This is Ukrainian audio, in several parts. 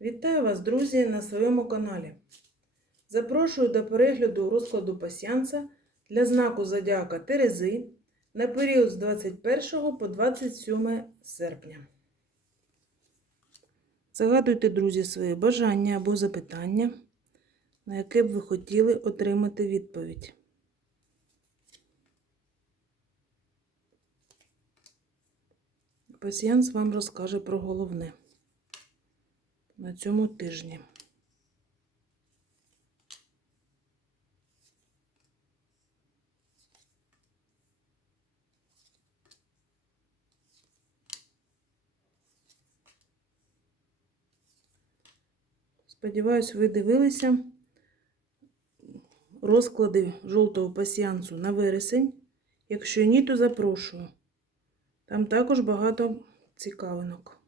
Вітаю вас, друзі, на своєму каналі. Запрошую до перегляду розкладу пасіянса для знаку Зодіака Терези на період з 21 по 27 серпня. Загадуйте, друзі, свої бажання або запитання, на яке б ви хотіли отримати відповідь. Пасіянс вам розкаже про головне на цьому тижні. Сподіваюсь, ви дивилися розклади жовтого пасіянсу на вересень. Якщо ні, то запрошую. Там також багато цікавинок.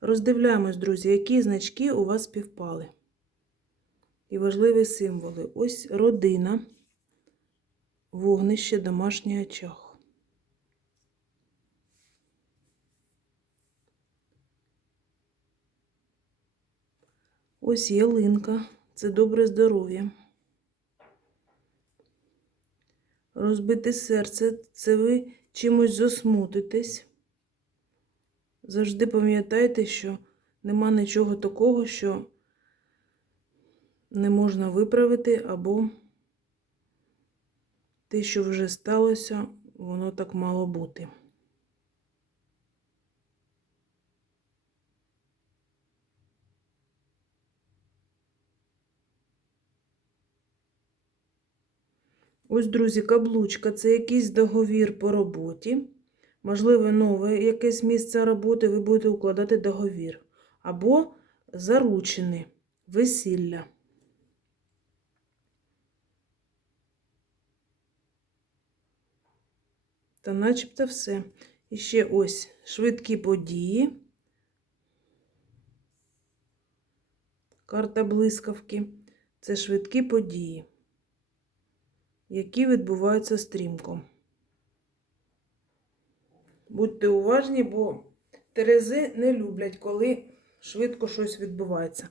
Роздивляємось, друзі, які значки у вас співпали. І важливі символи. Ось родина, вогнище, домашній очаг. Ось ялинка, це добре здоров'я. Розбите серце це ви чимось засмутитесь. Завжди пам'ятайте, що нема нічого такого, що не можна виправити, або те, що вже сталося, воно так мало бути. Ось, друзі, каблучка це якийсь договір по роботі. Можливо, нове якесь місце роботи, ви будете укладати договір. Або заручені, весілля. Та начебто все. І ще ось швидкі події. Карта блискавки. Це швидкі події, які відбуваються стрімко. Будьте уважні, бо терези не люблять, коли швидко щось відбувається.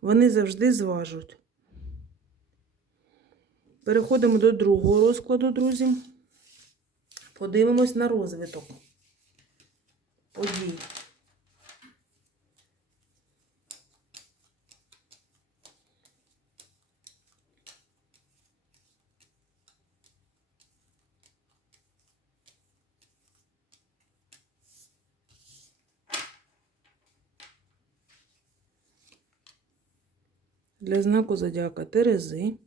Вони завжди зважують. Переходимо до другого розкладу, друзі. Подивимось на розвиток подій. Для знаку зодіака Терези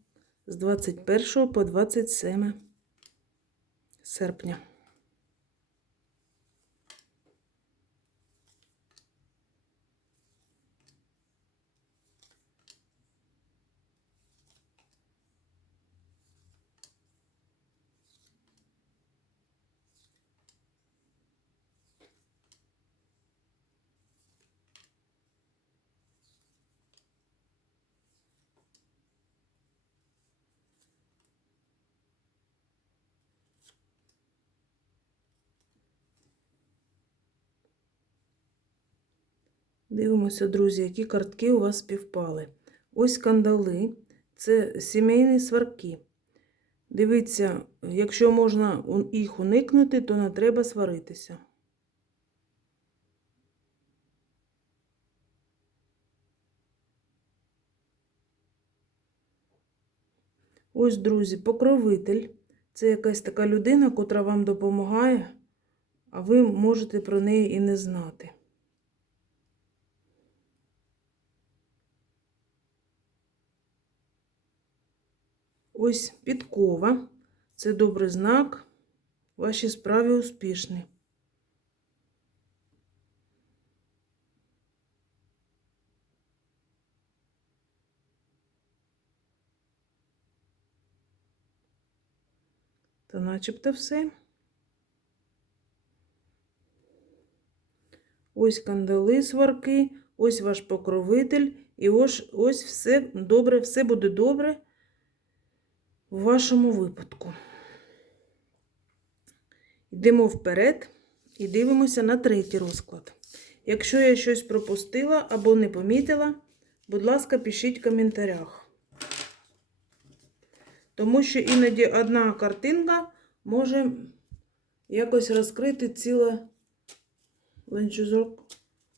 з 21 по 27 серпня. Дивимося, друзі, які картки у вас співпали. Ось кандали це сімейні сварки. Дивіться, якщо можна їх уникнути, то не треба сваритися. Ось, друзі, покровитель. Це якась така людина, котра вам допомагає, а ви можете про неї і не знати. Ось підкова. Це добрий знак. Ваші справи успішні. Та начебто все. Ось кандали сварки, ось ваш покровитель, і ось, ось все добре, все буде добре в вашому випадку. Йдемо вперед і дивимося на третій розклад. Якщо я щось пропустила або не помітила, будь ласка, пишіть в коментарях. Тому що іноді одна картинка може якось розкрити ціле ланцюжок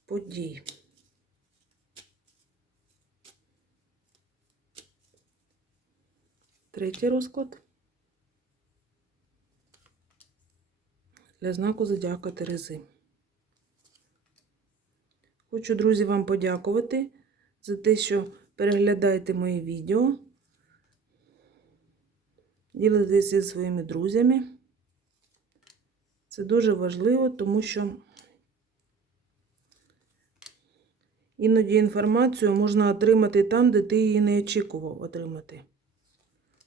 подій. Третій розклад. Для знаку Зодіака Терези. Хочу, друзі, вам подякувати за те, що переглядаєте мої відео, ділитесь зі своїми друзями. Це дуже важливо, тому що іноді інформацію можна отримати там, де ти її не очікував отримати.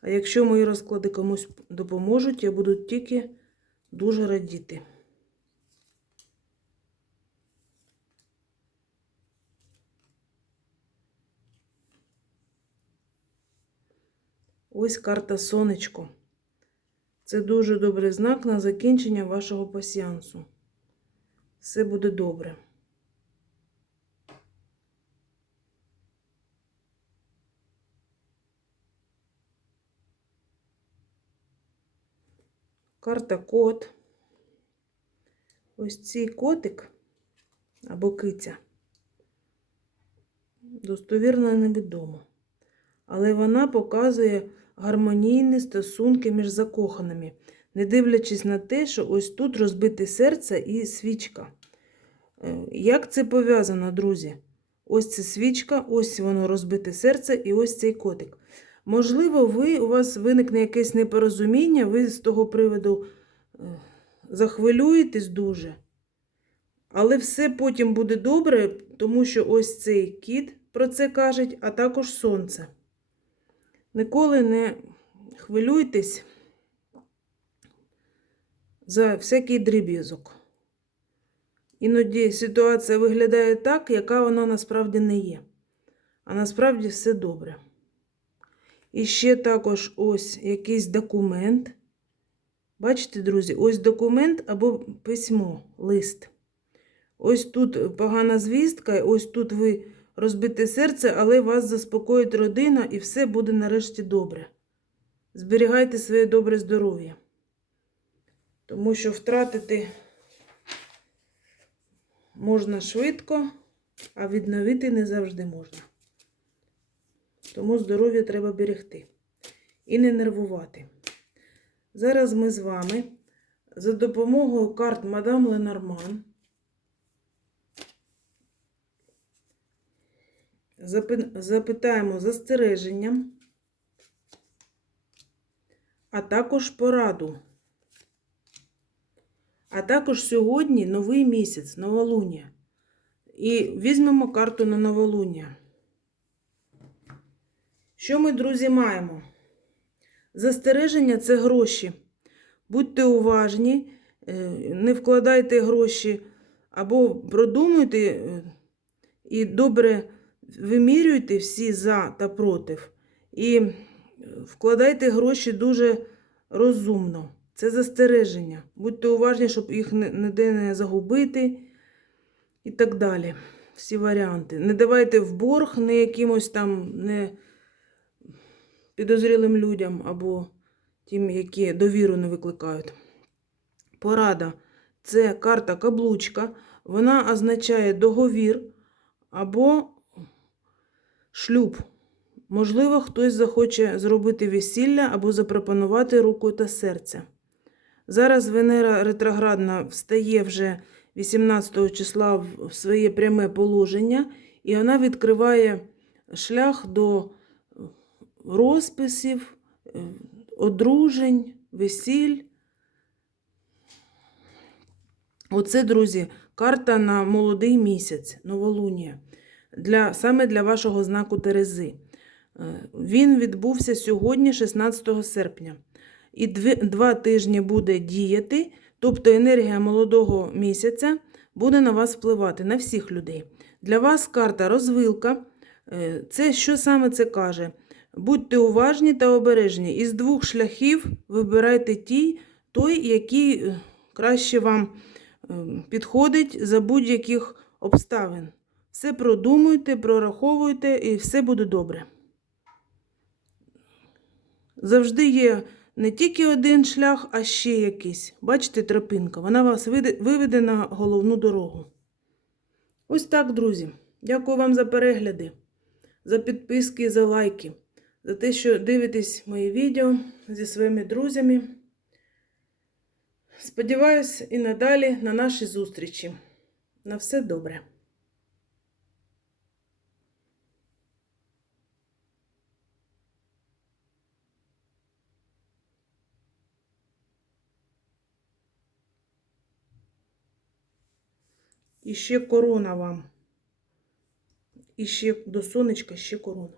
А якщо мої розклади комусь допоможуть, я буду тільки дуже радіти. Ось карта сонечко. Це дуже добрий знак на закінчення вашого пасіансу. Все буде добре. Карта кот. Ось цей котик або киця. Достовірно невідомо. Але вона показує гармонійні стосунки між закоханими, не дивлячись на те, що ось тут розбите серце і свічка. Е, Як це пов'язано, друзі? Ось це свічка, ось воно розбите серце і ось цей котик. Можливо, ви, у вас виникне якесь непорозуміння, ви з того приводу е, захвилюєтесь дуже. Але все потім буде добре, тому що ось цей кіт про це каже, а також сонце. Ніколи не хвилюйтесь за всякий дріб'язок. Іноді ситуація виглядає так, яка вона насправді не є. А насправді все добре. І ще також ось якийсь документ. Бачите, друзі, ось документ або письмо, лист. Ось тут погана звістка, ось тут ви розбите серце, але вас заспокоїть родина і все буде нарешті добре. Зберігайте своє добре здоров'я. Тому що втратити можна швидко, а відновити не завжди можна. Тому здоров'я треба берегти і не нервувати. Зараз ми з вами за допомогою карт Мадам Ленорман запитаємо застереження, а також пораду. А також сьогодні новий місяць, новолуння. І візьмемо карту на новолуння. Що ми, друзі, маємо? Застереження це гроші. Будьте уважні, е, не вкладайте гроші або продумуйте е, і добре вимірюйте всі за та против. І е, вкладайте гроші дуже розумно. Це застереження. Будьте уважні, щоб їх ніде не загубити і так далі. Всі варіанти. Не давайте в борг не якимось там не підозрілим людям або тим, які довіру не викликають. Порада це карта каблучка. Вона означає договір або шлюб. Можливо, хтось захоче зробити весілля або запропонувати руку та серце. Зараз Венера ретроградна встає вже 18 числа в своє пряме положення, і вона відкриває шлях до розписів, е, одружень, весіль. Оце, друзі, карта на молодий місяць, новолуння, для, саме для вашого знаку Терези. Е, Він відбувся сьогодні, 16 серпня. І дві, два тижні буде діяти, тобто енергія молодого місяця буде на вас впливати, на всіх людей. Для вас карта розвилка. Е, Це що саме це каже? Будьте уважні та обережні. Із двох шляхів вибирайте ті, той, який е, краще вам е, підходить за будь-яких обставин. Все продумуйте, прораховуйте і все буде добре. Завжди є не тільки один шлях, а ще якийсь. Бачите, тропинка. Вона вас виведе на головну дорогу. Ось так, друзі. Дякую вам за перегляди, за підписки, за лайки, за те, що дивитесь мої відео зі своїми друзями. Сподіваюсь і надалі на наші зустрічі. На все добре. І ще корона вам. І ще до сонечка ще корона.